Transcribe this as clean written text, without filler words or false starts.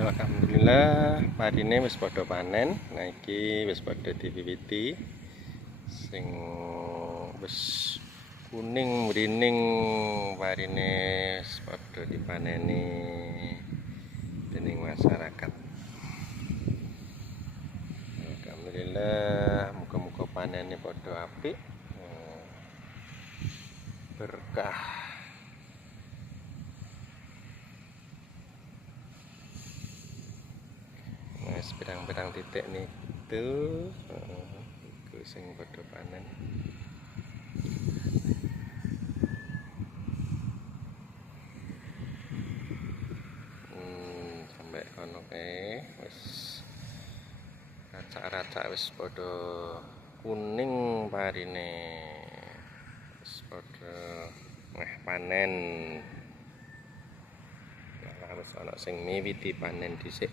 Alhamdulillah marine wis padha panen. Nah iki wis padha diwiwiti sing wis kuning mrining marine wis padha dipaneni dening masyarakat. Alhamdulillah muga-muga panene padha apik, berkah. Wis pirang-pirang titik niku iku sing padha panen. Sampai kono kae wis racak-racak wis padha kuning parine. Wis padha meh panen. Nah, harus ana sing miwiti panen dhisik.